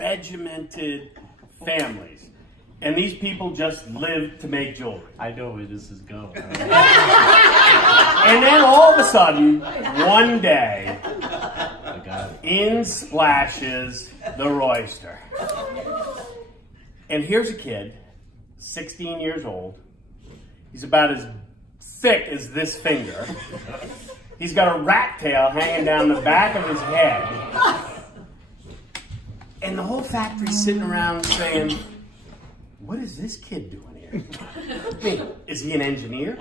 regimented families. And these people just lived to make jewelry. I know where this is going. And then all of a sudden, one day, in splashes the Royster. And here's a kid, 16 years old. He's about as thick as this finger. He's got a rat tail hanging down the back of his head. And the whole factory's sitting around saying, what is this kid doing here? I mean, is he an engineer?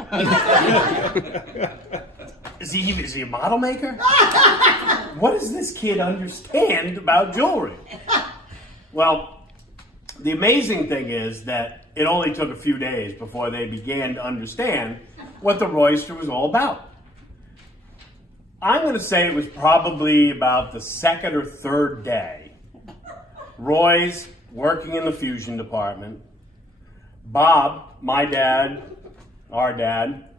Is he a model maker? What does this kid understand about jewelry? Well, the amazing thing is that it only took a few days before they began to understand what the Royster was all about. I'm going to say it was probably about the second or third day. Roy's working in the fusion department. Bob, my dad, our dad,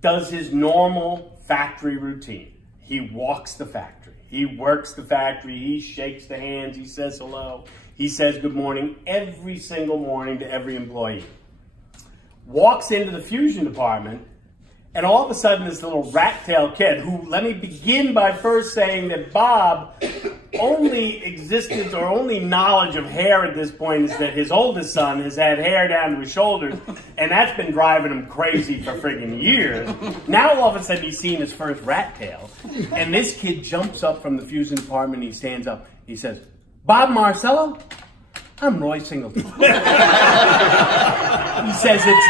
does his normal factory routine. He walks the factory. He works the factory. He shakes the hands. He says hello. He says good morning every single morning to every employee. Walks into the fusion department, and all of a sudden this little rat-tailed kid, who, let me begin by first saying that Bob, only existence or only knowledge of hair at this point is that his oldest son has had hair down to his shoulders, and that's been driving him crazy for friggin' years. Now all of a sudden he's seen his first rat tail, and this kid jumps up from the fusion department, he stands up, he says, Bob Marsello, I'm Roy Singleton. He says, it's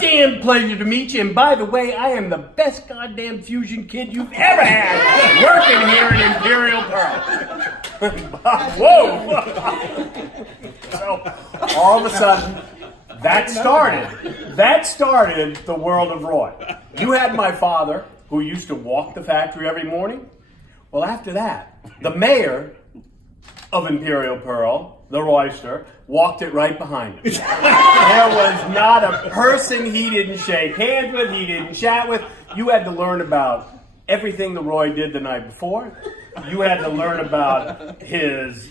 damn pleasure to meet you, and by the way, I am the best goddamn fusion kid you've ever had working here at Imperial Pearl. Bob, whoa! So, all of a sudden, that started the world of Roy. You had my father, who used to walk the factory every morning. Well, after that, the mayor of Imperial Pearl, the Royster, walked it right behind him. There was not a person he didn't shake hands with, he didn't chat with. You had to learn about everything the Roy did the night before. You had to learn about his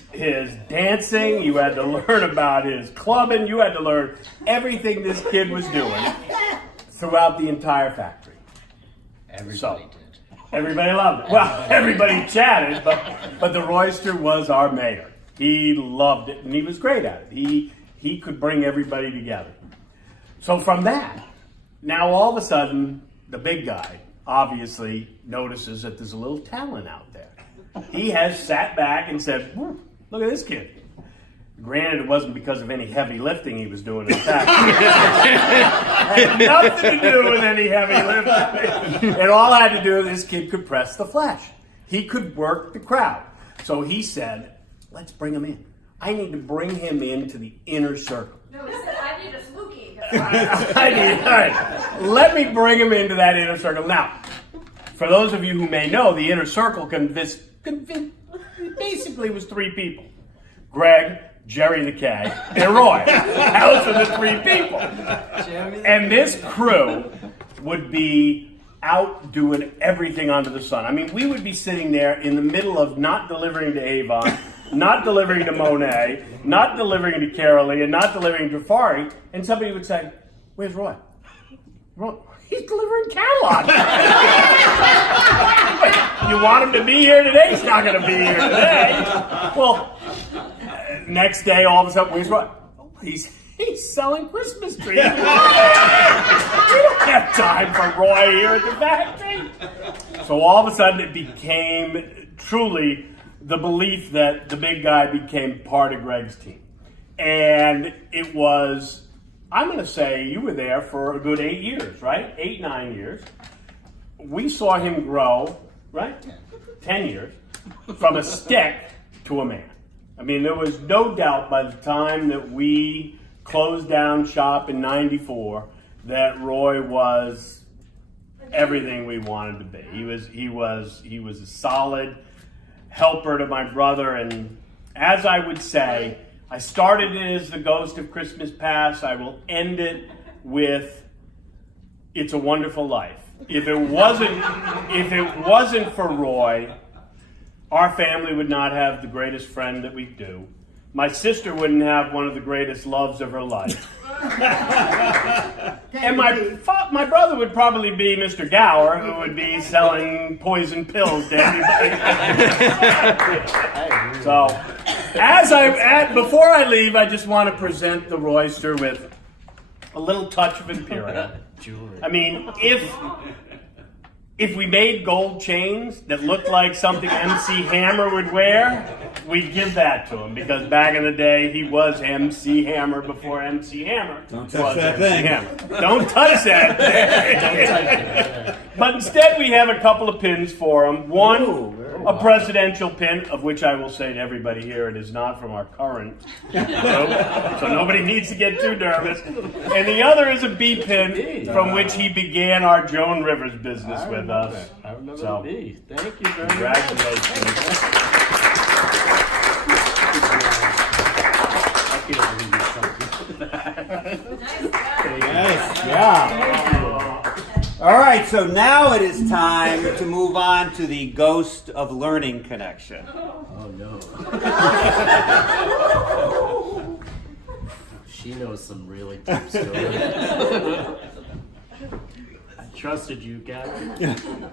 dancing. You had to learn about his clubbing. You had to learn everything this kid was doing throughout the entire factory. Everybody did. Everybody loved it. Well, everybody chatted, but the Royster was our mayor. He loved it, and he was great at it. He could bring everybody together. So from that, now all of a sudden, the big guy obviously notices that there's a little talent out there. He has sat back and said, look at this kid. Granted, it wasn't because of any heavy lifting he was doing in the factory. It had nothing to do with any heavy lifting. It all had to do with this kid could press the flesh. He could work the crowd. So he said, let's bring him in. I need to bring him into the inner circle. No, he said, I need a spooky. All right. Let me bring him into that inner circle. Now, for those of you who may know, the inner circle basically was three people. Greg, Jerry the K, and Roy. Those are the three people. And this crew would be out doing everything under the sun. I mean, we would be sitting there in the middle of not delivering to Avon, not delivering to Monet, not delivering to Carolee, and not delivering to Jafari, and somebody would say, where's Roy? Roy, he's delivering catalog. You want him to be here today? He's not going to be here today. Well, next day, all of a sudden, where's Roy? Oh, he's selling Christmas trees. We don't have time for Roy here at the factory. So all of a sudden, it became truly the belief that the big guy became part of Greg's team. And it was, I'm going to say, you were there for a good 8 years, right? 8, 9 years. We saw him grow, right? 10 years, from a stick to a man. I mean, there was no doubt by the time that we closed down shop in '94 that Roy was everything we wanted to be. He was a solid helper to my brother, and as I would say, I started it as the Ghost of Christmas Past. I will end it with It's a Wonderful Life. If it wasn't for Roy, our family would not have the greatest friend that we do. my sister wouldn't have one of the greatest loves of her life. And my brother would probably be Mr. Gower, who would be selling poison pills to everybody. So, before I leave, I just want to present the Royster with a little touch of Imperial. Jewelry. I mean, if we made gold chains that looked like something MC Hammer would wear, we'd give that to him, because back in the day he was MC Hammer before MC Hammer. Don't touch that thing. Don't touch that thing. But instead we have a couple of pins for him. One, a presidential pin, of which I will say to everybody here, it is not from our current group, so nobody needs to get too nervous. And the other is a B pin, from which he began our Joan Rivers business with us. I remember So, the B. Thank you very much. Congratulations. I can't believe you Nice job. All right, so now it is time to move on to the Ghost of Learning connection. Oh no. She knows some really deep stories. I trusted you, Gavin.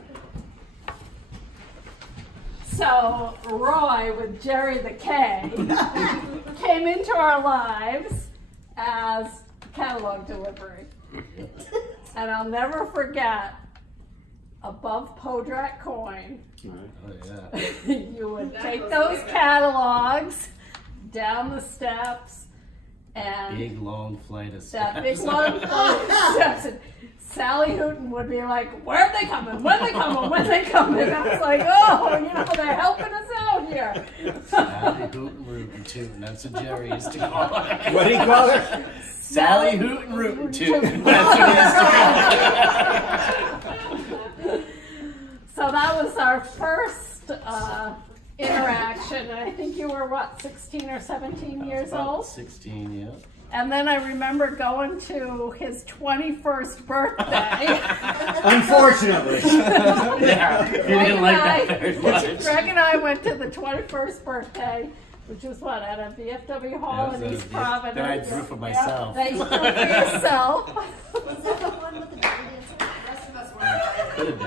So Roy with Jerry the K came into our lives as catalog delivery. And I'll never forget, above Podrak coin, Oh yeah. you would take those catalogs down the steps and Big long flight of that steps. big long flight of steps. And Sally Hooten would be like, where are they coming? When they coming? When they coming? And I was like, oh, they're helping us out here. Sally Hooten Rootin' Tootin'. That's what Jerry used to call her. What do you call her? Sally Hooten Rootin' Tootin'. That's what he used to call her. So that was our first interaction. And I think you were, 16 or 17 years About old? 16, yeah. And then I remember going to his 21st birthday. Unfortunately. Yeah, you didn't like that very much. Greg and I went to the 21st birthday, which was at a VFW hall Yeah, in it was East a- Providence. that I drew for myself. That you drew for yourself. Was that the one with the dancing? The rest of us were. Could have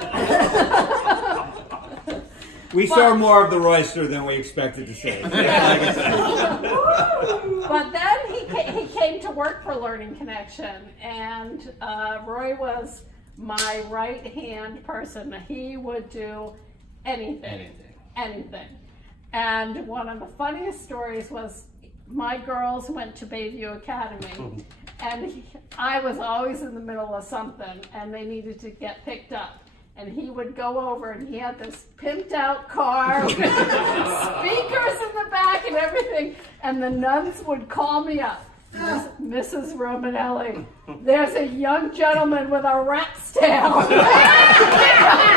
been. We saw more of the Royster than we expected to see. Like I said. But then he came to work for Learning Connection, and Roy was my right-hand person. He would do anything. And one of the funniest stories was my girls went to Bayview Academy, and I was always in the middle of something, and they needed to get picked up. And he would go over, and he had this pimped out car with speakers in the back and everything. And the nuns would call me up. Mrs. Romanelli, there's a young gentleman with a rat's tail.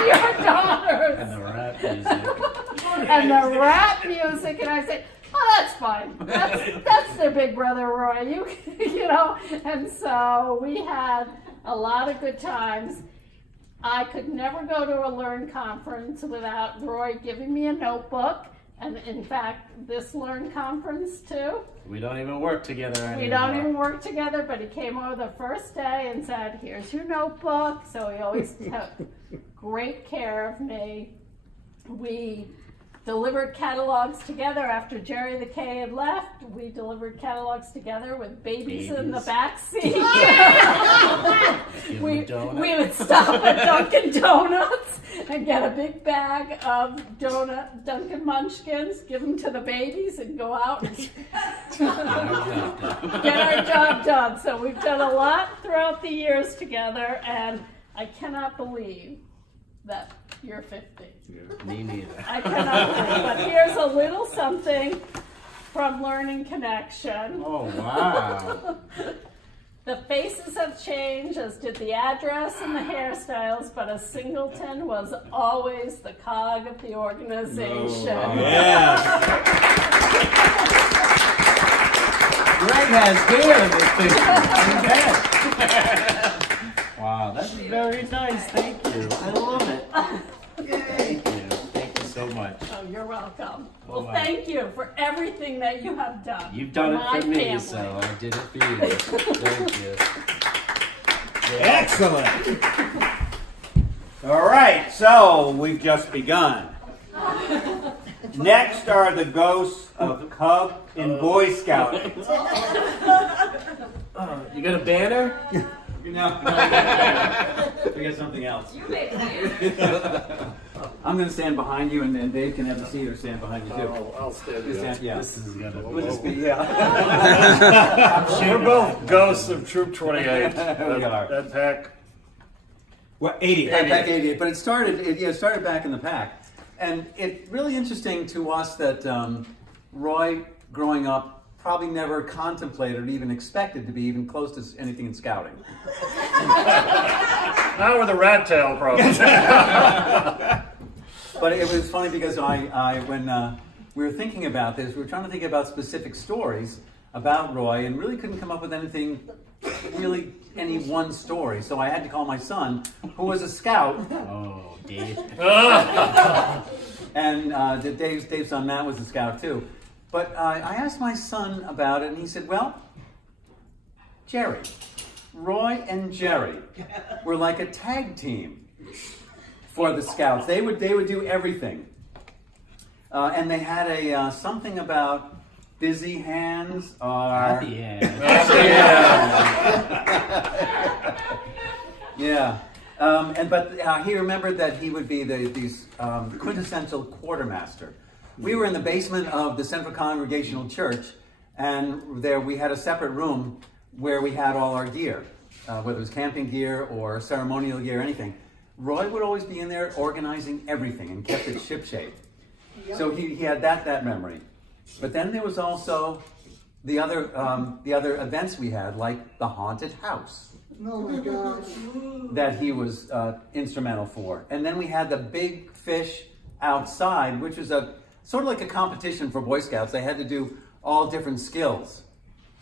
Your daughters. And the rap music. And the rap music. And I said, oh, that's fine. That's their big brother, Roy. You know. And so we had a lot of good times. I could never go to a Learn conference without Roy giving me a notebook. And in fact, this Learn conference too. We don't even work together anymore. We don't even work together, but he came over the first day and said, here's your notebook. So he always took great care of me. We delivered catalogs together after Jerry the K had left. We delivered catalogs together with babies in the back seat. We would stop at Dunkin' Donuts and get a big bag of Dunkin' Munchkins, give them to the babies, and go out and get our job done. So we've done a lot throughout the years together, and I cannot believe that you're 50. Me neither. I cannot believe. But here's a little something from Learning Connection. Oh, wow. The faces have changed, as did the address and the hairstyles, but a singleton was always the cog of the organization. Yeah. Greg has hair in his picture. Wow, that's very nice. Thank you. I love it. Thank you. Thank you so much. much. Oh, you're welcome. Oh, Well, wow. thank you for everything that you have done. You've done my it for me, family. so I did it for you. Thank you. Excellent. All right, so we've just begun. Next are the ghosts of Cub and Boy Scouting. You got a banner? No, we got something else. You made it. I'm going to stand behind you, and Dave can have the seat or stand behind you too. I'll stand Just stand, yeah. This is gonna We'll just be. be, yeah. We're both ghosts of Troop 28. We are. That pack. What, 80? Pack 88, but it started back in the pack. And it's really interesting to us that Roy, growing up, probably never contemplated or even expected to be even close to anything in scouting. Not with a rat tail, probably. But it was funny because when we were thinking about this, we were trying to think about specific stories about Roy and really couldn't come up with anything, really any one story. So I had to call my son, who was a scout, Oh, Dave. and Dave's son Matt was a scout too. But I asked my son about it, and he said, well, Jerry, Roy and Jerry were like a tag team for the scouts. They would do everything. And they had a something about busy hands or... Happy hand. Yeah. But he remembered that he would be the quintessential quartermaster. We were in the basement of the Central Congregational Church, and there we had a separate room where we had all our gear, whether it was camping gear or ceremonial gear, anything. Roy would always be in there organizing everything and kept it shipshape. So he had that memory. But then there was also the other events we had, like the haunted house. Oh my gosh. That he was instrumental for. And then we had the big fish outside, which was sort of like a competition for Boy Scouts. They had to do all different skills.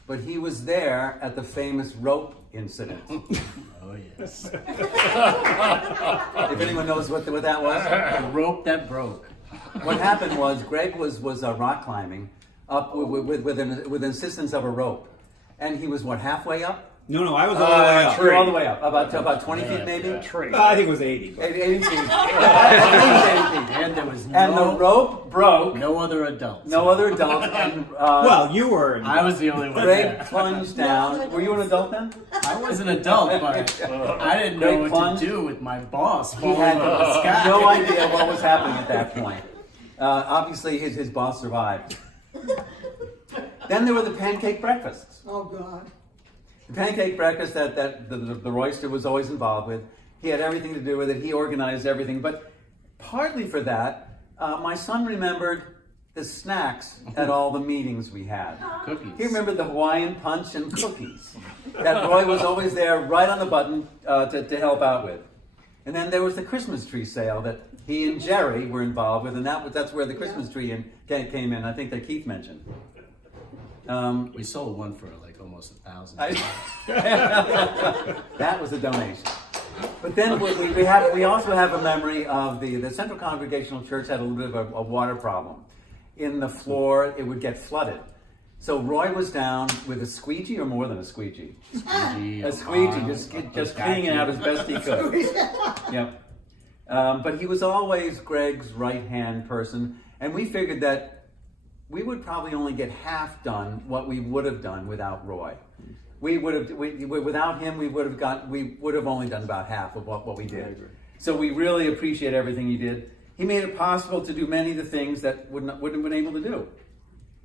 But he was there at the famous rope incident. Oh, yes. If anyone knows what that was. The rope that broke. What happened was Greg was rock climbing up with an assistance of a rope. And he was, halfway up? No, I was all the way up. You were all the way up, about 20 feet maybe? Tree. I think it was 80. 80 feet. 80 feet. And there was And the rope broke. no other adults. No other adults. And Well, you were. I was the only one Greg there. plunged down. Were you an adult then? I was an adult, but I didn't know Greg what plunged. to do with my boss He falling had from the sky. no idea what was happening at that point. Obviously, his boss survived. Then there were the pancake breakfasts. Oh God. The pancake breakfast that the Royster was always involved with. He had everything to do with it. He organized everything. But partly for that, my son remembered the snacks at all the meetings we had. Cookies. He remembered the Hawaiian punch and cookies that Roy was always there right on the button to help out with. And then there was the Christmas tree sale that he and Jerry were involved with, and that's where the Christmas tree came in. I think that Keith mentioned. We sold one for like almost $1,000. That was a donation. But then we also have a memory of the Central Congregational Church had a little bit of a water problem. In the floor, it would get flooded. So Roy was down with a squeegee, or more than a squeegee. A squeegee, just cleaning it out as best he could. Yep. But he was always Greg's right-hand person, and we figured that we would probably only get half done what we would have done without Roy. Without him, we would have only done about half of what we did. So we really appreciate everything he did. He made it possible to do many of the things that wouldn't have been able to do.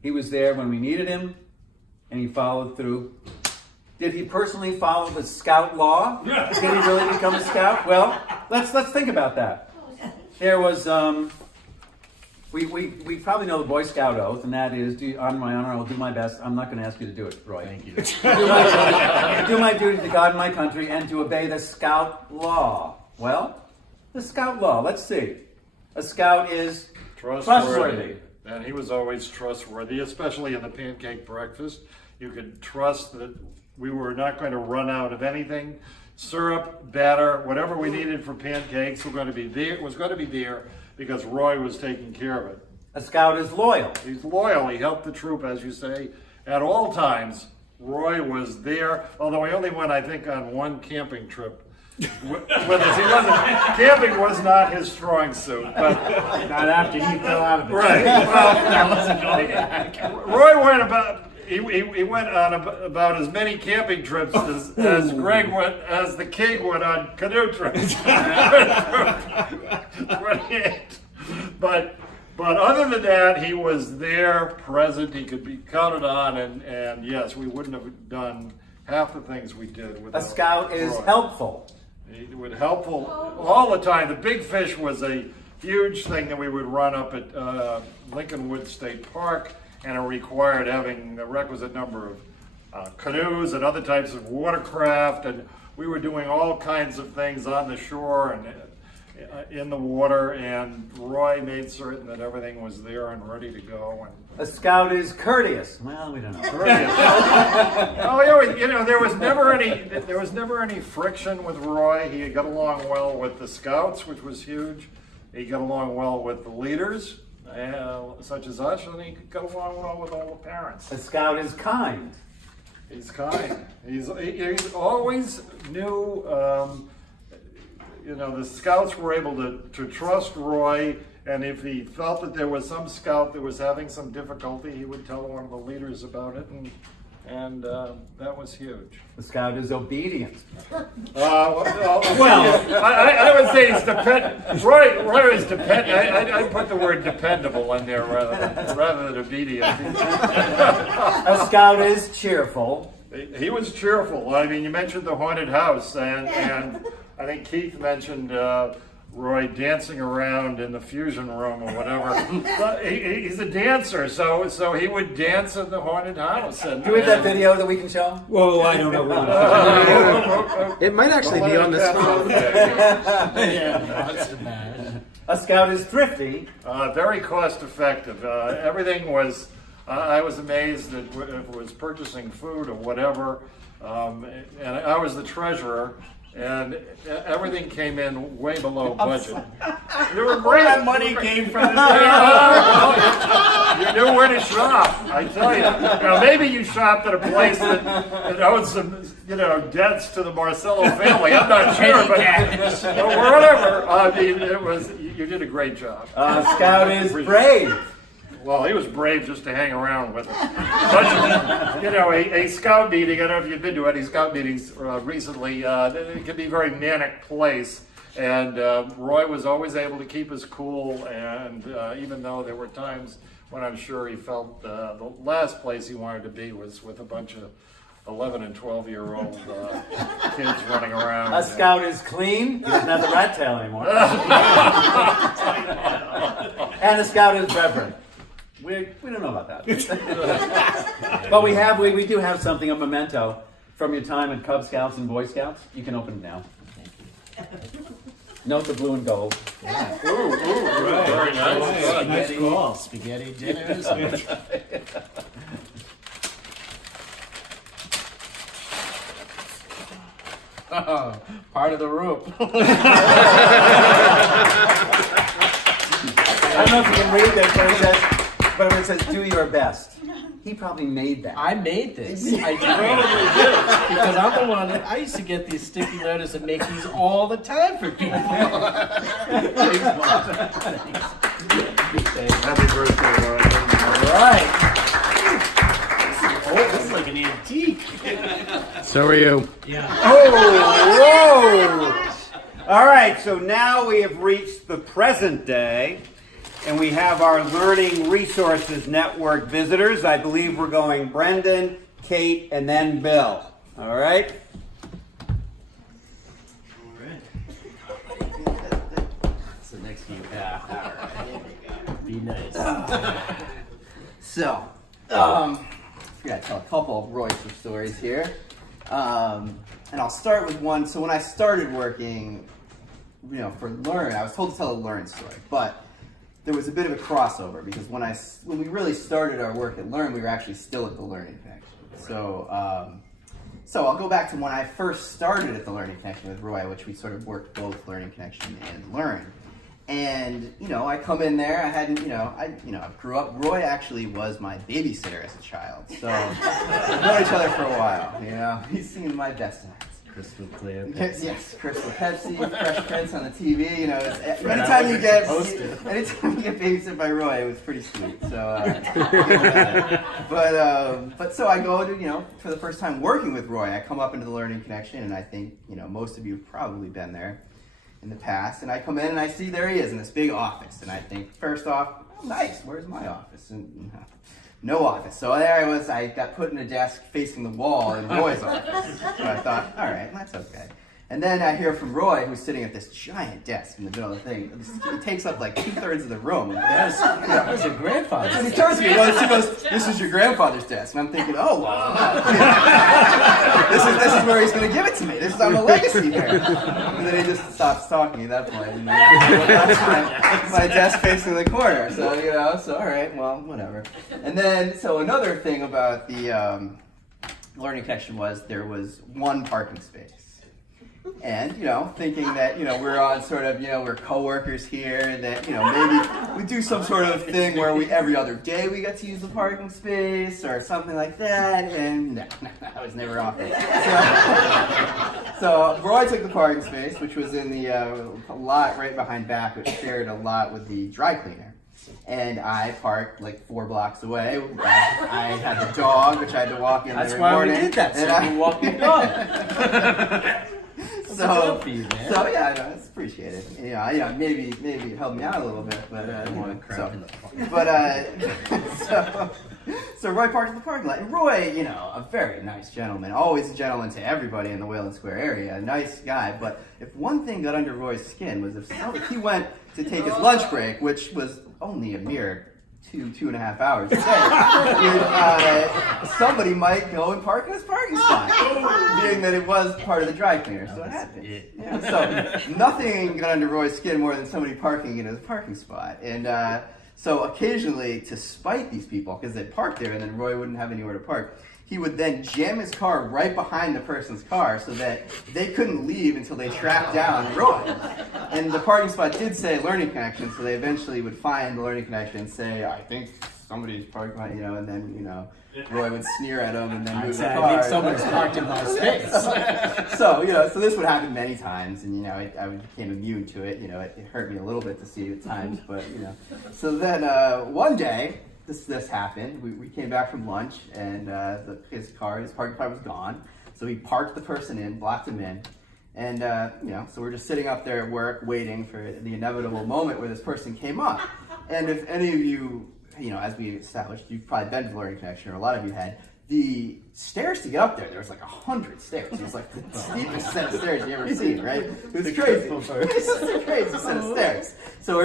He was there when we needed him, and he followed through. Did he personally follow the scout law? Did he really become a scout? Well, let's think about that. There was we probably know the Boy Scout oath, and that is, on my honor, I will do my best. I'm not going to ask you to do it, Roy. Thank you. Do my duty to God and my country, and to obey the scout law. Well, the scout law. Let's see. A scout is trustworthy. And he was always trustworthy, especially in the pancake breakfast. You could trust that we were not going to run out of anything. Syrup, batter, whatever we needed for pancakes was going to be there because Roy was taking care of it. A scout is loyal. He's loyal. He helped the troop, as you say, at all times. Roy was there, although he only went, I think, on one camping trip with us. He wasn't. Camping was not his strong suit, but Not after he fell out of it. right. That wasn't going back. Roy went about. He went on about as many camping trips as the king went on canoe trips. 28. But other than that, he was there, present. He could be counted on, and yes, we wouldn't have done half the things we did without A scout is Roy. helpful. He was helpful all the time. The Big Fish was a huge thing that we would run up at Lincolnwood State Park, and it required having the requisite number of canoes and other types of watercraft, and we were doing all kinds of things on the shore and in the water, and Roy made certain that everything was there and ready to go. And A scout is courteous. Well, we don't know. oh, he always, there was never any friction with Roy. He got along well with the scouts, which was huge. He got along well with the leaders, such as us, and he got along well with all the parents. A scout is kind. He's kind. He's always knew. The scouts were able to trust Roy, and if he felt that there was some scout that was having some difficulty, he would tell one of the leaders about it, and that was huge. The scout is obedient. Well, I would say he's dependent. Roy is dependent. I put the word dependable in there rather than obedient. A scout is cheerful. He was cheerful. I mean, you mentioned the haunted house, and I think Keith mentioned Roy dancing around in the fusion room or whatever. But he's a dancer, so he would dance in the haunted house. And, Do we have that video that we can show? Whoa, I don't know. It might actually be on this phone. A scout is thrifty. Very cost effective. Everything was. I was amazed that if it was purchasing food or whatever, and I was the treasurer. And everything came in way below budget. There were Where that money came from? You knew where to shop, I tell you. Now, maybe you shopped at a place that owed some, debts to the Marsello family. I'm not sure, but whatever. I mean, you did a great job. Scout is brave. Well, he was brave just to hang around with us. But, a scout meeting, I don't know if you've been to any scout meetings recently, it can be a very manic place. And Roy was always able to keep us cool, and even though there were times when I'm sure he felt the last place he wanted to be was with a bunch of 11 and 12-year-old kids running around. A scout is clean. He doesn't have the rat tail anymore. And a scout is reverent. We don't know about that. But we do have something, a memento from your time at Cub Scouts and Boy Scouts. You can open it now. Note the blue and gold. Ooh, very nice. Nice call. Spaghetti dinners. Part of the rope. I don't know if you can read this, but it says, do your best. He probably made that. I made this. I totally did. Because I'm the one that I used to get these sticky letters and make these all the time for people. Happy birthday, Roy. All right. Oh, this is like an antique. So are you. Yeah. Oh, whoa! All right, so now we have reached the present day, and we have our Learning Resources Network visitors. I believe we're going Brendan, Kate, and then Bill. All right? So next few. Yeah. Be nice. So, I forgot to tell a couple of Royster stories here. And I'll start with one. So when I started working, for Learn, I was told to tell a Learn story, but there was a bit of a crossover because when we really started our work at Learn, we were actually still at the Learning Connection. So I'll go back to when I first started at the Learning Connection with Roy, which we sort of worked both Learning Connection and Learn. And I come in there. I hadn't, I grew up. Roy actually was my babysitter as a child, so we've known each other for a while. He's seen my best times. Crystal clear. Yes, Crystal Pepsi, Fresh Prince on the TV. Anytime you get babysitted by Roy, it was pretty sweet. So, but so I go to for the first time working with Roy. I come up into the Learning Connection, and I think most of you have probably been there in the past. And I come in and I see there he is in this big office, and I think first off, oh, nice. Where's my office? And no office. So there I was. I got put in a desk facing the wall in Roy's office. So I thought, all right, that's okay. And then I hear from Roy, who's sitting at this giant desk in the middle of the thing. It takes up like 2/3 of the room. That's your grandfather. And he turns to me, he goes, "This is your grandfather's desk." And I'm thinking, oh, wow. This is where he's going to give it to me. I'm a legacy here. And then he just stops talking at that point. And that's my desk facing the corner. So, all right, well, whatever. And then, so another thing about the Learning Connection was there was one parking space. And, thinking that, we're on sort of, we're coworkers here, and that, maybe we do some sort of thing where every other day we get to use the parking space or something like that, and no, I was never offered. So Roy took the parking space, which was in the lot right behind back, which shared a lot with the dry cleaner. And I parked like 4 blocks away. I had the dog, which I had to walk in every morning. That's why we did that, so you walk the dog. So yeah, it's appreciated. Maybe it helped me out a little bit, but so Roy parked in the parking lot. And Roy, a very nice gentleman, always a gentleman to everybody in the Wayland Square area, a nice guy. But if one thing got under Roy's skin was if he went to take his lunch break, which was only a mere 2.5 hours a day, somebody might go and park in his parking spot, being that it was part of the dry cleaner, so it happened. So nothing got under Roy's skin more than somebody parking in his parking spot. And so occasionally, to spite these people, because they'd park there and then Roy wouldn't have anywhere to park, he would then jam his car right behind the person's car so that they couldn't leave until they tracked down Roy. And the parking spot did say Learning Connection, so they eventually would find the Learning Connection and say, I think somebody's parked behind, and then, Roy would sneer at him and then move the car. I think somebody's parked in my space. So this would happen many times, and, I became immune to it. It hurt me a little bit to see it at times, but, So then one day, this happened. We came back from lunch, and his parking spot was gone. So he parked the person in, blocked him in, and so we're just sitting up there at work waiting for the inevitable moment where this person came up. And if any of you, as we established, you've probably been to the Learning Connection, or a lot of you had. The stairs to get up there was like 100 stairs. It was like the steepest set of stairs you ever seen, right? It was crazy. It's just a crazy set of stairs. So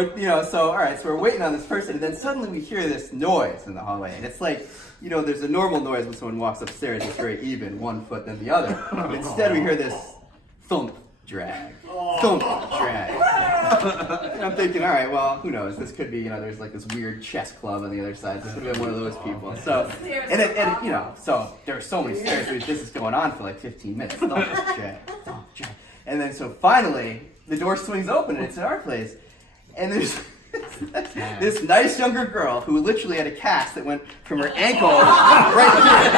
all right, so we're waiting on this person, and then suddenly we hear this noise in the hallway, and it's like, there's a normal noise when someone walks upstairs. It's very even, one foot then the other. But instead we hear this thump, drag, thump, drag. And I'm thinking, all right, well, who knows? This could be, there's like this weird chess club on the other side. This could be one of those people. So, so there are so many stairs. This is going on for like 15 minutes. Thump, drag, thump, drag. And then so finally, the door swings open and it's in our place. And there's this nice younger girl who literally had a cast that went from her ankle right here.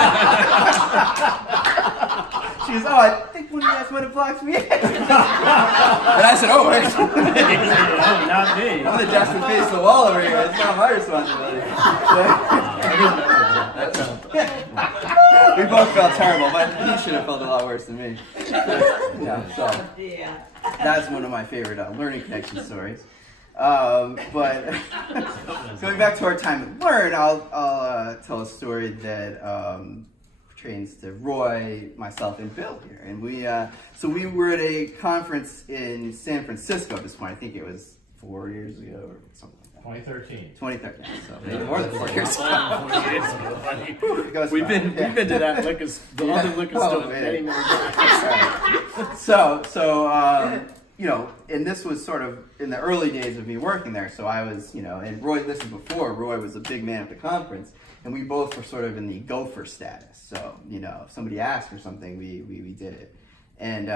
She goes, I think one of you guys might have blocked me in. And I said, oh, wait. Not me. I'm the desk that faces the wall over here. It's not my responsibility. We both felt terrible, but he should have felt a lot worse than me. So that's one of my favorite Learning Connection stories. But going back to our time at Learn, I'll tell a story that pertains to Roy, myself, and Bill here. And we were at a conference in San Francisco at this point. I think it was 4 years ago or something like that. 2013. So maybe more than 4 years ago. We've been to that liquor store many times. So and this was sort of in the early days of me working there. So I was, and Roy, this is before Roy was a big man at the conference, and we both were sort of in the gopher status. So, if somebody asked for something, we did it. And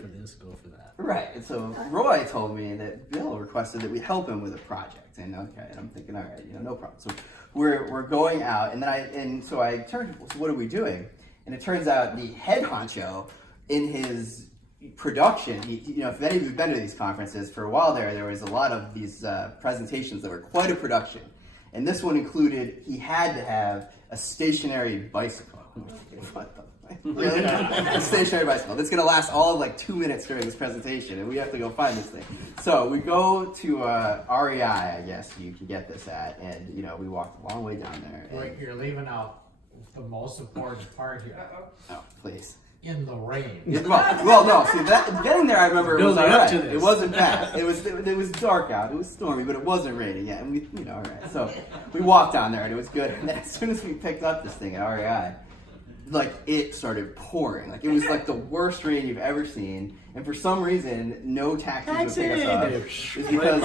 For this, go for that. right, and so Roy told me that Bill requested that we help him with a project, and okay, and I'm thinking, all right, no problem. So we're going out, and so I turned, so what are we doing? And it turns out the head honcho in his production, if any of you have been to these conferences, for a while there was a lot of these presentations that were quite a production. And this one included, he had to have a stationary bicycle. What the fuck? Really? A stationary bicycle. That's going to last all of like 2 minutes during this presentation, and we have to go find this thing. So we go to REI, I guess you can get this at, and we walked a long way down there. Wait, you're leaving out the most important part here. Oh, please. In the rain. Well, no. See, getting there, I remember it was all Building up right. to this. It wasn't bad. It was dark out. It was stormy, but it wasn't raining yet. And we, all right. So we walked down there, and it was good. And then as soon as we picked up this thing at REI, like it started pouring. Like it was like the worst rain you've ever seen. And for some reason, no taxis would pick us up. It's because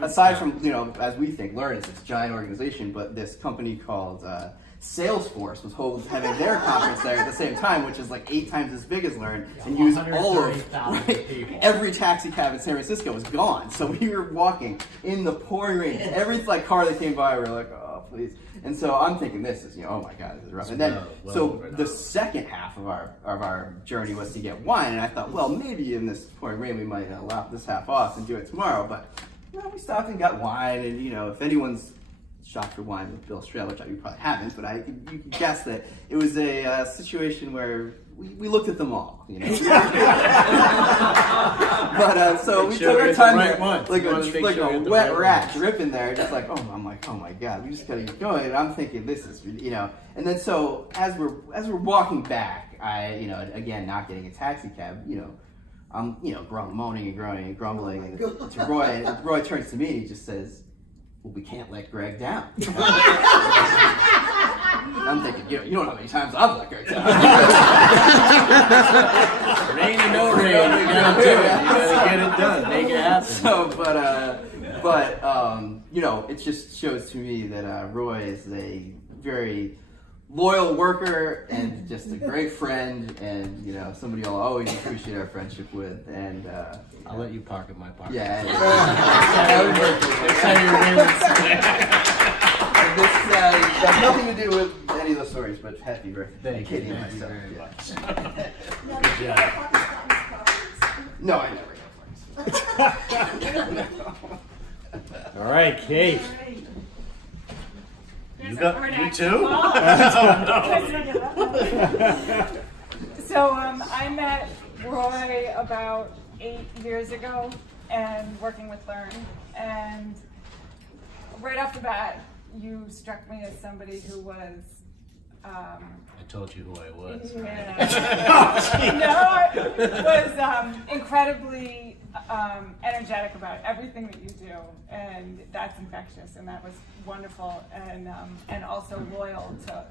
aside from as we think, Learn is this giant organization, but this company called Salesforce was having their conference there at the same time, which is like 8 times as big as Learn, and used all of every taxi cab in San Francisco was gone. So we were walking in the pouring rain. Every car that came by, we were like, oh please. And so I'm thinking, this is oh my god, this is rough. And then the second half of our journey was to get wine, and I thought, well, maybe in this pouring rain we might lop this half off and do it tomorrow. But we stopped and got wine, and if anyone's shop for wine with Bill Strell, which you probably haven't, but you can guess that it was a situation where we looked at them all, But so we took our time there, like a wet rat dripping there, just like I'm like, oh my god, we just gotta get going. And I'm thinking, this is and then so as we're walking back, I again not getting a taxi cab, I'm moaning and groaning and grumbling and to Roy, and Roy turns to me and he just says, well, we can't let Greg down. I'm thinking, you don't know how many times I've let Greg down. Rain or no rain, you gotta do it. You gotta get it done, make it happen. So, but it just shows to me that Roy is a very loyal worker and just a great friend, and somebody I'll always appreciate our friendship with. And I'll let you pocket my pocket. yeah. Next time you're in This has nothing to do with any of the stories, but happy birthday, Thank Katie you and myself. very much. Now, did you get Pakistan's No, I never got friends. All right, Kate. You too? So I met Roy about 8 years ago and working with Learn, and right off the bat you struck me as somebody who was I told you who I was. was incredibly energetic about everything that you do, and that's infectious, and that was wonderful, and also loyal to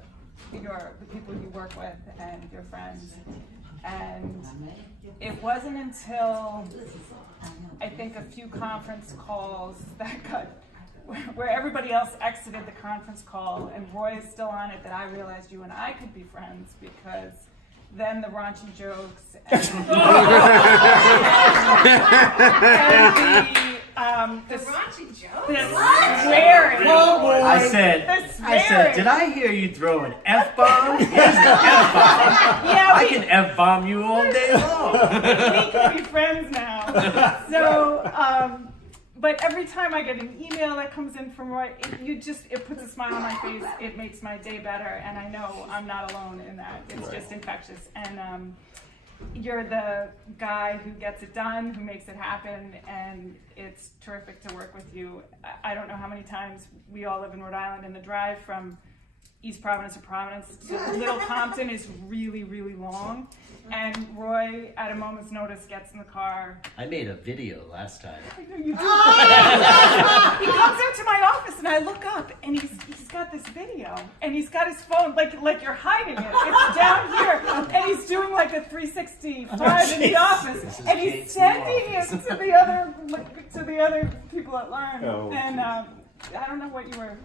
the people you work with and your friends. And it wasn't until I think a few conference calls where everybody else exited the conference call and Roy is still on it, that I realized you and I could be friends, because then the raunchy jokes and the raunchy jokes? the swearing. I said, did I hear you throw an F-bomb? Here's an F-bomb. Yeah, I can F-bomb you all day long. we can be friends now. So, but every time I get an email that comes in from Roy, it puts a smile on my face. It makes my day better, and I know I'm not alone in that. It's just infectious. And you're the guy who gets it done, who makes it happen, and it's terrific to work with you. I don't know how many times we all live in Rhode Island, and the drive from East Providence to Providence to Little Compton is really, really long. And Roy, at a moment's notice, gets in the car. I made a video last time. I know you do. He comes out to my office, and I look up, and he's got this video, and he's got his phone like you're hiding it. It's down here, and he's doing like a 365 in the office, and he's sending it to the other people at Learn. I don't know what you were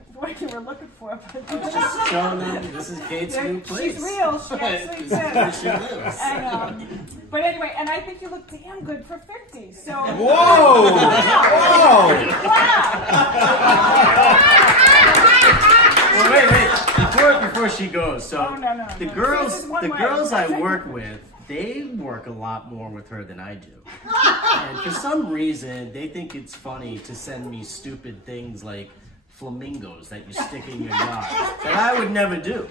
looking for, but I was just showing them this is Kate's new place. she's real. She actually This is where lives. she lives. And, but anyway, and I think you look damn good for 50. So Whoa! Whoa! Well, wait. Before she goes, so Oh, no. the This girls, is one the way. girls I work with, they work a lot more with her than I do. And for some reason, they think it's funny to send me stupid things like flamingos that you stick in your yard that I would never do.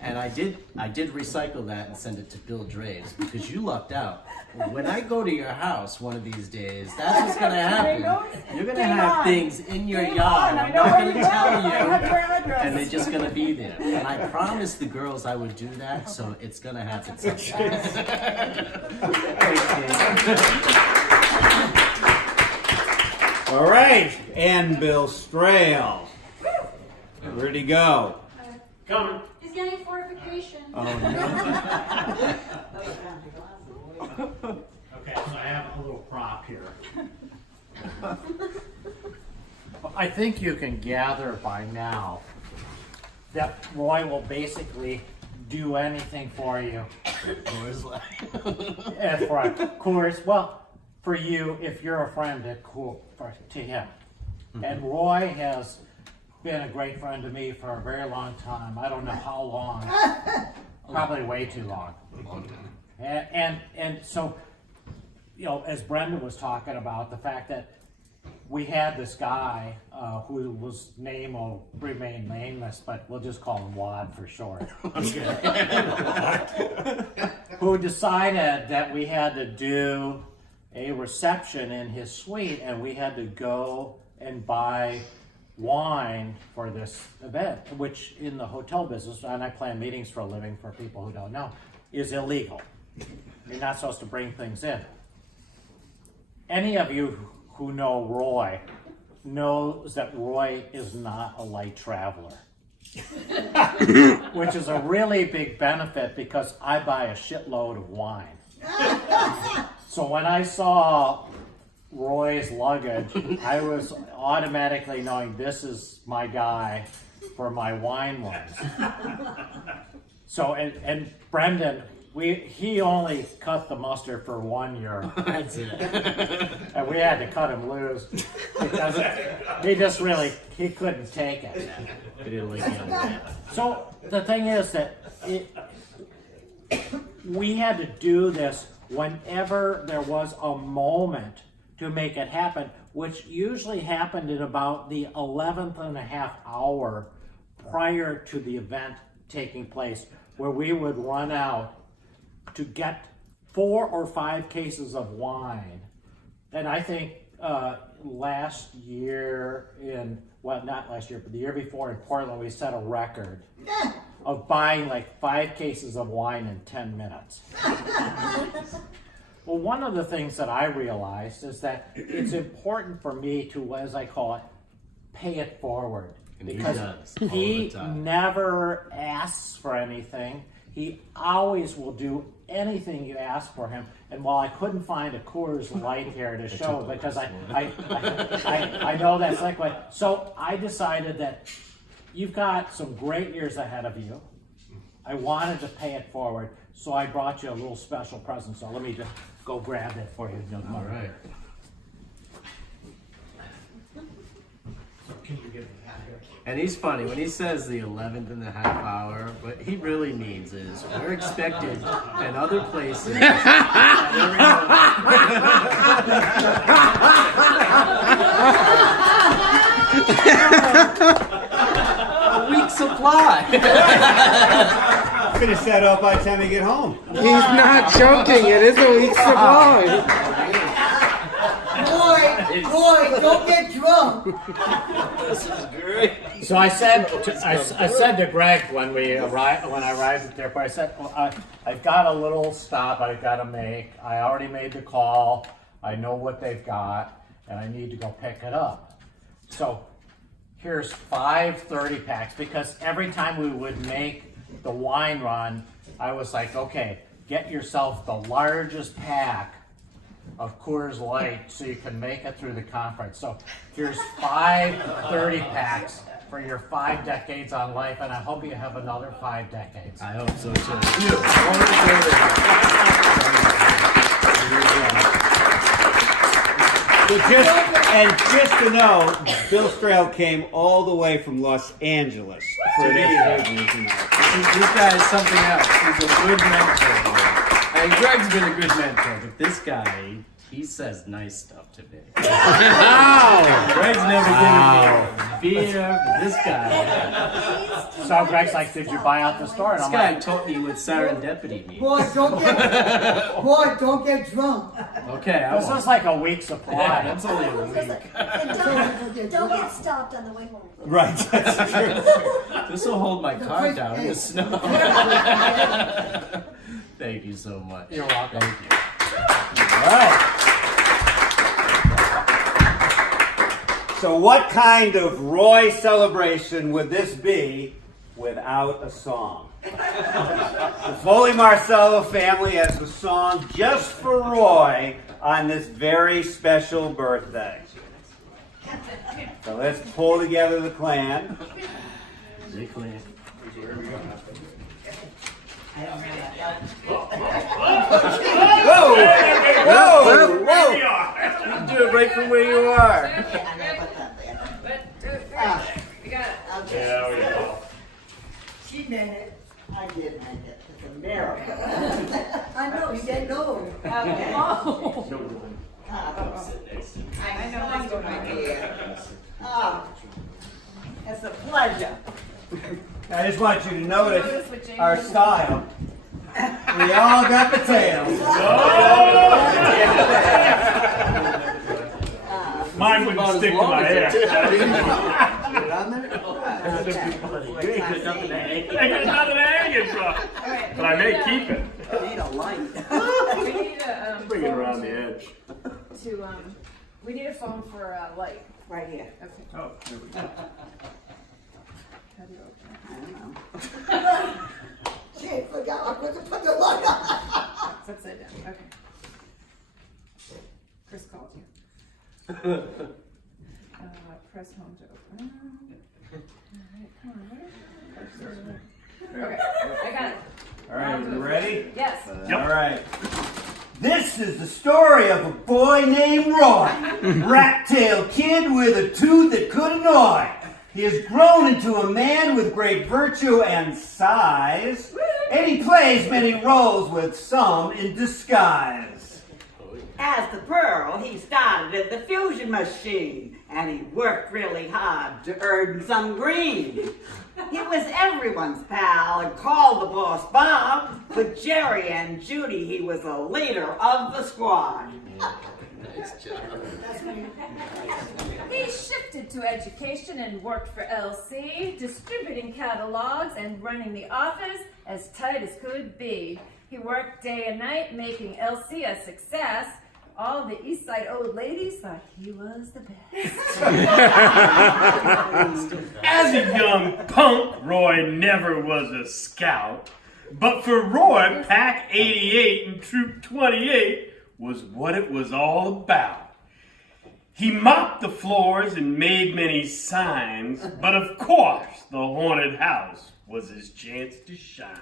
And I did recycle that and send it to Bill Draves because you lucked out. When I go to your house one of these days, that's what's gonna happen. You're gonna have things in your yard. I'm not gonna tell you, and they're just gonna be there. And I promised the girls I would do that, so it's gonna happen sometime. All right, and Bill Strahl. Where'd he go? Coming. He's getting fortification. Oh no. Okay, so I have a little prop here. I think you can gather by now that Roy will basically do anything for you. And for a course, well, for you, if you're a friend to him. And Roy has been a great friend to me for a very long time. I don't know how long. Probably way too long. And so, you know, as Brenda was talking about, the fact that we had this guy whose name will remain nameless, but we'll just call him Wad for short. Who decided that we had to do a reception in his suite, and we had to go and buy wine for this event, which in the hotel business, and I plan meetings for a living for people who don't know, is illegal. You're not supposed to bring things in. Any of you who know Roy knows that Roy is not a light traveler. Which is a really big benefit because I buy a shitload of wine. So when I saw Roy's luggage, I was automatically knowing this is my guy for my wine ones. So, and Brendan, he only cut the mustard for 1 year. That's it. And we had to cut him loose because he couldn't take it. They didn't like it. So the thing is that we had to do this whenever there was a moment to make it happen, which usually happened in about the 11th and a half hour prior to the event taking place, where we would run out to get 4 or 5 cases of wine. And I think last year not last year, but the year before in Portland, we set a record of buying like 5 cases of wine in 10 minutes. Well, one of the things that I realized is that it's important for me to, as I call it, pay it forward. And he Because does, all he the time. never asks for anything. He always will do anything you ask for him. And while I couldn't find a Coors Light here to show, because I know that's liquid, so I decided that you've got some great years ahead of you. I wanted to pay it forward, so I brought you a little special present. So let me just go grab it for you. All right. So can you give me that here? And he's funny when he says the 11th and a half hour. What he really means is we're expected at other places. A week's supply. I'm gonna set up by the time you get home. He's not joking. It is a week's supply. Roy, don't get drunk. This is great. So I said to Greg when I arrived at the airport, I said, well, I've got a little stop I've got to make. I already made the call. I know what they've got, and I need to go pick it up. So here's 5 30-packs, because every time we would make the wine run, I was like, okay, get yourself the largest pack of Coors Light so you can make it through the conference. So here's 5 30-packs for your 5 decades on life, and I hope you have another 5 decades. I hope so too. Just to know, Bill Strahl came all the way from Los Angeles for this. This guy is something else. He's a good mentor. And Greg's been a good mentor, but this guy, he says nice stuff to me. Greg's never given me beer, but this guy. So Greg's like, did you buy out the store? And This I'm guy like, taught me what serendipity means. Boy, don't get drunk. Okay, I this won't. is like a week's supply. Yeah, that's only a week. And don't get stopped on the way home. Right, that's true. This will hold my car down in the snow. Thank you so much. You're welcome. Thank you. All right. So what kind of Roy celebration would this be without a song? The Foley Marsello family has a song just for Roy on this very special birthday. So let's pull together the clan. Big clan. Whoa! Whoa! Whoa! You can do it right from where you are. We got it. Yeah, we go. She made it. I did make it. It's a miracle. I know, you get old. I know that's what I did. Oh, it's a pleasure. I just want you to notice our style. We all got the tails. Mine wouldn't stick to my hair. Put it on there? You ain't got nothing to hang it from. But I may keep it. Need a light. We need a Bring it around the edge. we need a phone for light. Right here. Okay. Oh, there we go. How do you open it? I don't know. She forgot I put the light on. It's upside down. Okay. Chris called you. Press home to open. Alright, come on. Okay, I got it. All right, you ready? Yes. All right. This is the story of a boy named Roy, rat-tailed kid with a tooth that could annoy. He has grown into a man with great virtue and size, and he plays many roles with some in disguise. As the Pearl, he started at the fusion machine, and he worked really hard to earn some green. He was everyone's pal and called the boss Bob. With Jerry and Judy, he was the leader of the squad. He shifted to education and worked for LC, distributing catalogs and running the office as tight as could be. He worked day and night, making LC a success. All the East Side old ladies thought he was the best. As a young punk, Roy never was a scout. But for Roy, Pack 88 and Troop 28 was what it was all about. He mopped the floors and made many signs, but of course, the haunted house was his chance to shine.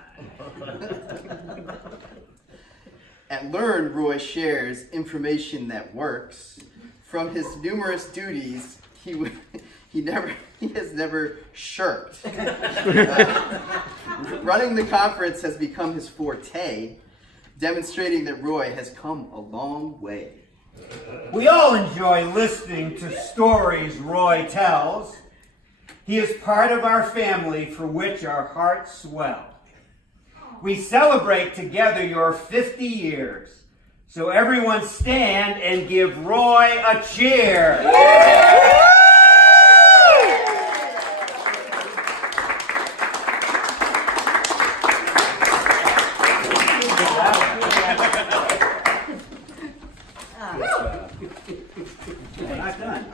At Learn, Roy shares information that works. From his numerous duties, he has never shirked. Running the conference has become his forte, demonstrating that Roy has come a long way. We all enjoy listening to stories Roy tells. He is part of our family for which our hearts swell. We celebrate together your 50 years. So everyone stand and give Roy a cheer. We're not done.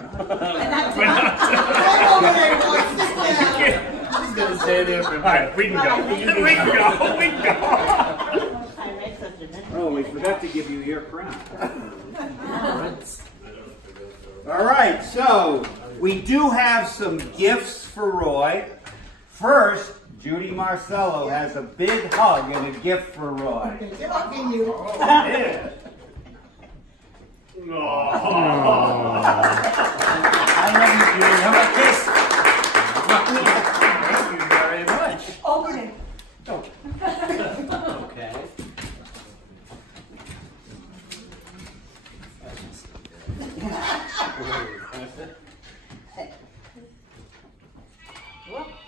He's gonna stay there for a All right, we can go. We can go. We can go. Oh, we forgot to give you your crown. All right, so we do have some gifts for Roy. First, Judy Marsello has a big hug and a gift for Roy. Hugging you. Oh, yeah. I love you, Judy. How about this? Thank you very much. Open it. Okay.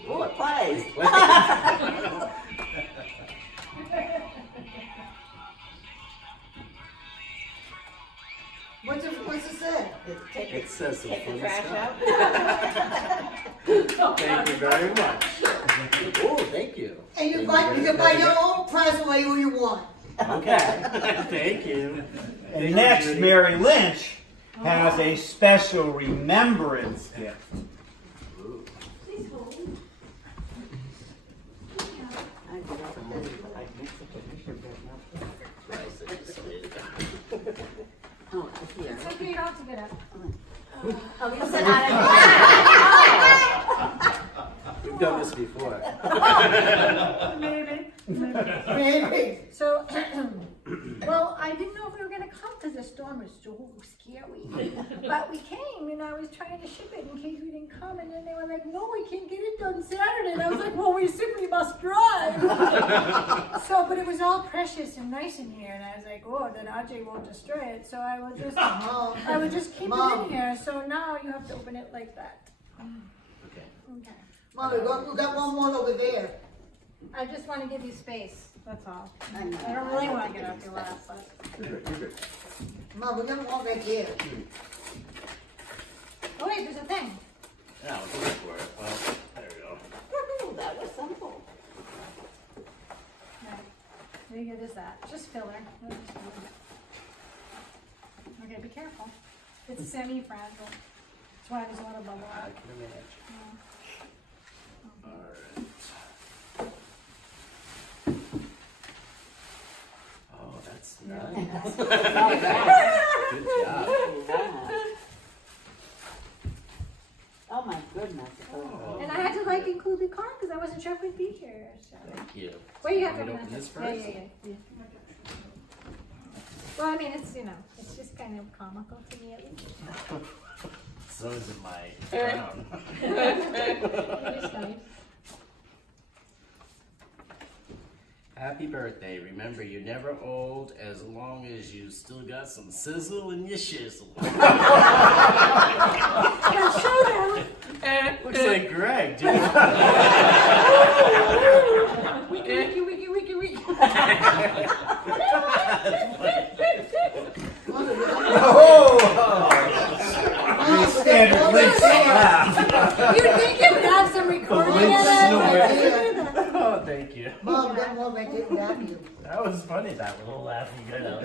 Oh, it plays. What's it say? It says some Take the fun trash stuff. out. Thank you very much. Oh, thank you. And you can buy your own present who you want. Okay. Thank you. And next, Mary Lynch has a special remembrance gift. Oh, here. It's okay, you don't have to get up. Oh, you said We've done this before. Maybe. Maybe. So, well, I didn't know if we were gonna come because the storm was so scary. But we came and I was trying to ship it in case we didn't come, and then they were like, no, we can't get it done Saturday. And I was like, well, we simply must drive. So, but it was all precious and nice in here, and I was like, oh, then Ajay won't destroy it. So I would just keep it in here. So now you have to open it like that. Okay. Okay. Mom, we got one more over there. I just want to give you space. That's all. I don't really want to get off your lap, but. You're good. Mom, we got one right there. Oh wait, there's a thing. Now, let's look for it. Well, there we go. that was simple. Right. Very good is that. Just filler. Just filler. Okay, be careful. It's semi-fragile. That's why there's a lot of bubble. I can imagine. All right. Oh, that's nice. Good job. Oh my goodness. Oh. And I had to include the card because I wasn't sure if we'd be here. So. Thank you. Well, you have to Want me open open this Yeah, first? yeah. Well, I mean, it's it's just kind of comical to me at least. So is it my crown. It is nice. Happy birthday. Remember, you're never old as long as you still got some sizzle in your shizzle. Now show them. Looks like Greg, dude. Wiki, wiki, wiki, wiki. The standard Lynch laugh. You'd think it would have some recording in it. Oh, thank you. Mom, that one right there, grab you. That was funny, that little laugh you got out.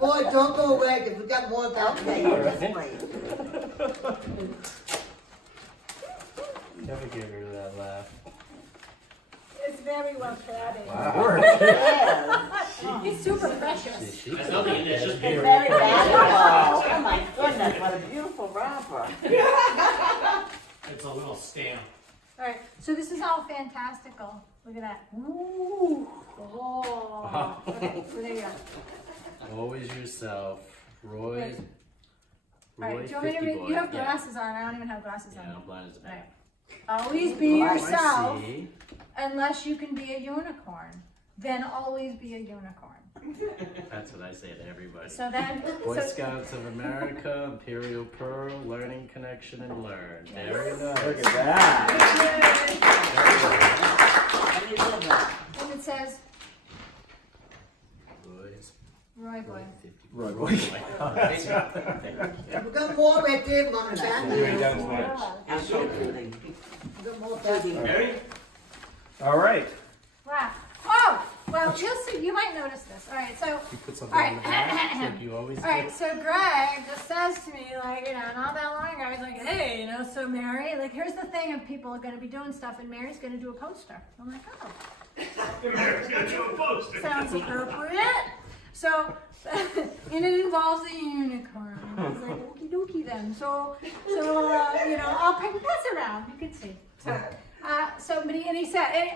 Boy, don't go away, because we got more back there. Never get rid of that laugh. It's very well padded. Yes. It's super precious. It's very valuable. Oh my goodness, what a beautiful wrapper. It's a little stamp. All right, so this is all fantastical. Look at that. Ooh. Oh. Okay, so there you go. Always yourself. Roy. Wait. All right, do you want me to 50 read? boy. You have Yeah. glasses on. I don't even have glasses Yeah, on. I'm blind as a All right. bat. Always be Oh, I yourself, see. unless you can be a unicorn. Then always be a unicorn. That's what I say to everybody. So then, Boy so, Scouts of America, Imperial Pearl, Learning Connection and Learn. Very nice. Look at that. and it says, Boys. Roy boy. Roy, boy. We got more right there, Mom, back there. Absolutely. We got more back there. All right. Wow. Oh, well, you'll see. You might notice this. All right, so. You put something All right. on the back, like you always All do. right, so Greg just says to me, not that long ago, he's like, hey, so Mary, here's the thing, if people are going to be doing stuff, and Mary's going to do a poster. I'm like, oh. Mary's gonna do a poster. Sounds appropriate. So, and it involves a unicorn. I was like, okie dokie then. So you know, I'll pass it around. You can see. So, and he said, and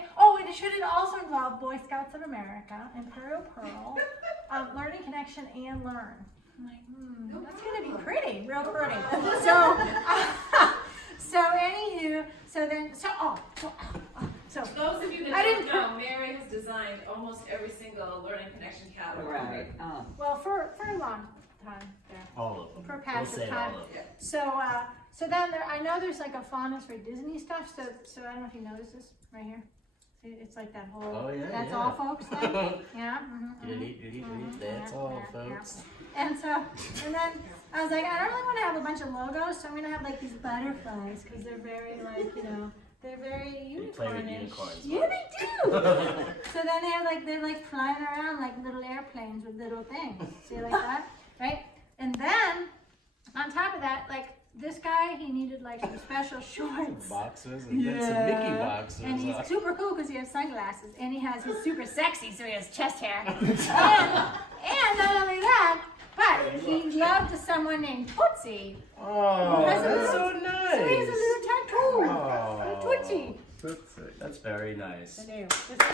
it should also involve Boy Scouts of America, Imperial Pearl, Learning Connection, and Learn. I'm like, that's gonna be pretty, real pretty. So those of you I that didn't don't know, Mary has designed almost every single Learning Connection catalog. Right. Well, for a long time there. All of them. For passive We'll say time. all of them. So then I know there's like a fondness for Disney stuff. So I don't know if you noticed this right here. See, it's like that whole. Oh, yeah, That's yeah. all, folks. Thing. Yeah. That's all, folks. And then I was like, I don't really want to have a bunch of logos, so I'm gonna have like these butterflies because they're very they're very unicornish. Unicorns. Yeah, they do. So then they're like flying around like little airplanes with little things. See, like that, right? And then on top of that, like this guy, he needed like some special shorts. Boxers and then some Mickey boxers. And he's super cool because he has sunglasses, and he's super sexy, so he has chest hair. and not only that, but he loved someone named Tootsie. Oh, that's so nice. So he has a little tattoo of Tootsie. That's very nice. I do. That's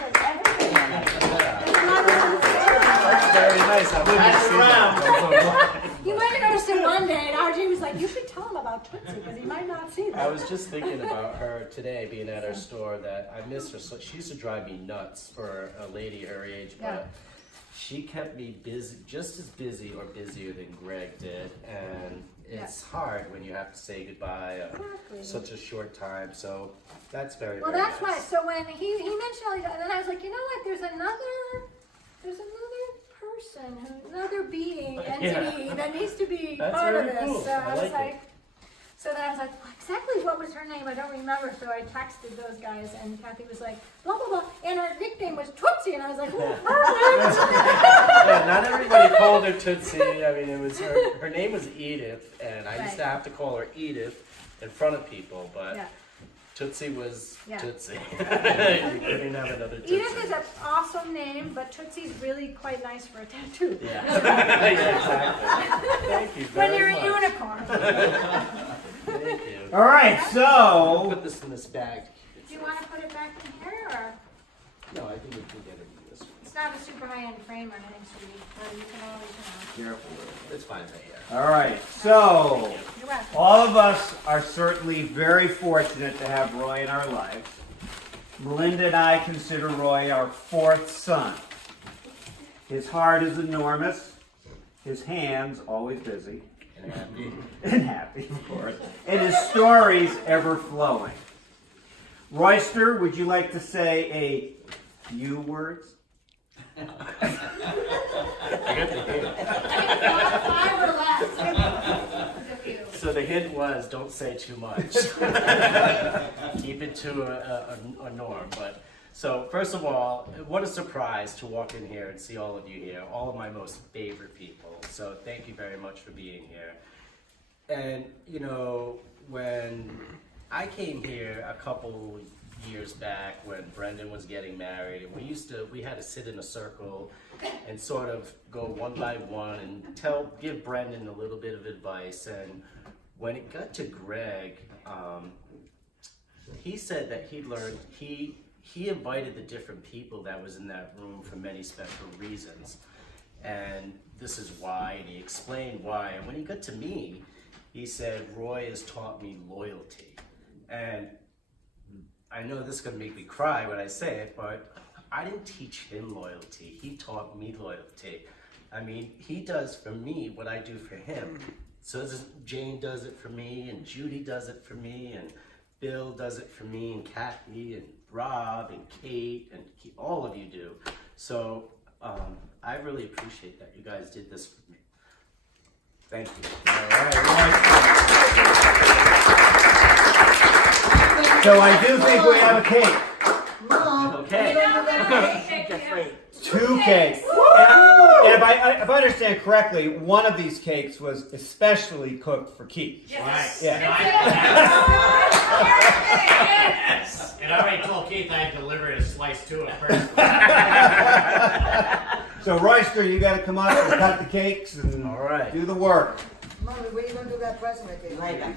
very nice. I've never seen that. You might have noticed it one day, and RJ was like, you should tell him about Tootsie, because he might not see that. I was just thinking about her today being at our store that I miss her. So she used to drive me nuts for a lady her age, but she kept me busy, just as busy or busier than Greg did. And it's hard when you have to say goodbye such a short time. So that's very, well, very that's nice. why. So when he mentioned all that, and then I was like, you know what? There's another person, another being, entity that needs to be part of this. Cool. So I was like it. so then I was like, well, exactly what was her name? I don't remember. So I texted those guys, and Kathy was like, blah blah blah, and her nickname was Tootsie, and I was like, oh, perfect. Yeah, not everybody called her Tootsie. I mean, it was her name was Edith, and I used to have to call her Edith in front of people, but Tootsie was Tootsie. You couldn't have another Tootsie. Edith is an awesome name, but Tootsie's really quite nice for a tattoo. Yeah, exactly. Thank you very When you're much. a unicorn. Thank you. All right, so Put this in this bag. Do you want to put it back in here, or? No, I think we can get it in this one. It's not a super high-end frame or anything, sweetie, but you can always, Careful with it. It's fine right here. all right, so You're welcome. all of us are certainly very fortunate to have Roy in our lives. Melinda and I consider Roy our fourth son. His heart is enormous. His hands always busy. And happy. And happy, of course. And his stories ever flowing. Royster, would you like to say a few words? I got the hint. So the hint was, don't say too much. Keep it to a norm. But so first of all, what a surprise to walk in here and see all of you here, all of my most favorite people. So thank you very much for being here. And you know, when I came here a couple years back when Brendan was getting married, and we had to sit in a circle and sort of go one by one and give Brendan a little bit of advice. And when it got to Greg, he said that he invited the different people that was in that room for many special reasons, and this is why, and he explained why. And when he got to me, he said, Roy has taught me loyalty. And I know this is going to make me cry when I say it, but I didn't teach him loyalty. He taught me loyalty. I mean, he does for me what I do for him. So Jane does it for me, and Judy does it for me, and Bill does it for me, and Kathy, and Rob, and Kate, and all of you do. So I really appreciate that you guys did this for me. Thank you. All right, so I do think we have a cake. Okay. Two cakes. And if I understand correctly, one of these cakes was especially cooked for Keith. Yes. Yeah. Yes. And I already told Keith I'd deliver a slice to him personally. So Royster, you got to come up and cut the cakes and All right. do the work. Mommy, when are you gonna do that present right there? Later.